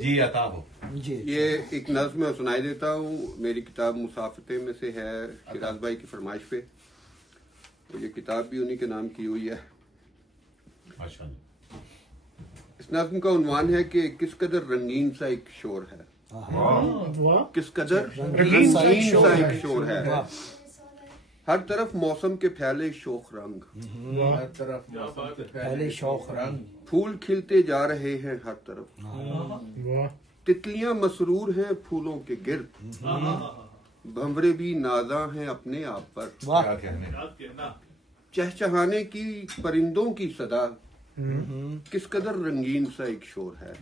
جی عطا ہو. یہ ایک نظم میں سنائی دیتا ہوں، میری کتاب مسافتے میں سے ہے، شیراز بھائی کی فرمائش پہ. یہ کتاب بھی انہی کے نام کی ہوئی ہے. اس نظم کا عنوان ہے کہ کس قدر رنگین سا ایک شور ہے. کس قدر رنگین سا ایک شور ہے. ہر طرف موسم کے پھیلے شوخ رنگ، ہر طرف موسم کے پھیلے شوخ رنگ، پھول کھلتے جا رہے ہیں ہر طرف، تتلیاں مسرور ہیں پھولوں کے گرد، بھنورے بھی نازاں ہیں اپنے آپ پر. چہچہانے کی پرندوں کی صدا، کس قدر رنگین سا ایک شور ہے.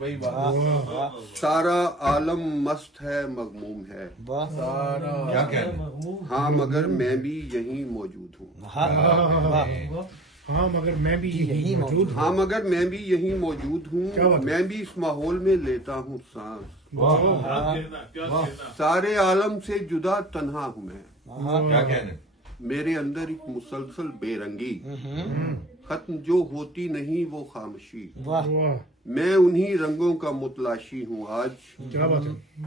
سارا عالم مست ہے مغموم ہے، ہاں مگر میں بھی یہیں موجود ہوں. ہاں مگر میں بھی یہیں موجود ہوں. ہاں مگر میں بھی یہیں موجود ہوں. میں بھی اس ماحول میں لیتا ہوں سانس. سارے عالم سے جدا تنہا ہوں میں. میرے اندر ایک مسلسل بے رنگی، ختم جو ہوتی نہیں وہ خاموشی. میں انہی رنگوں کا متلاشی ہوں آج.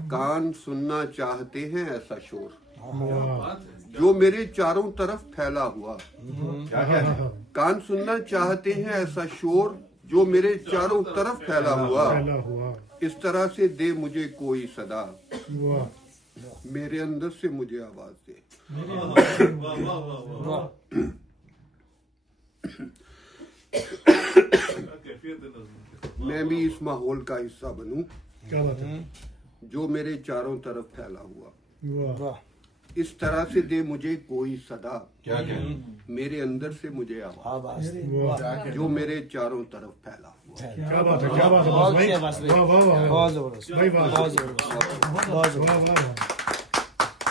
کان سننا چاہتے ہیں ایسا شور جو میرے چاروں طرف پھیلا ہوا. کان سننا چاہتے ہیں ایسا شور جو میرے چاروں طرف پھیلا ہوا. اس طرح سے دے مجھے کوئی صدا، میرے اندر سے مجھے آواز دے. میں بھی اس ماحول کا حصہ بنوں جو میرے چاروں طرف پھیلا ہوا. اس طرح سے دے مجھے کوئی صدا، میرے اندر سے مجھے آواز جو میرے چاروں طرف پھیلا ہوا. کیا بات ہے، کیا بات ہے.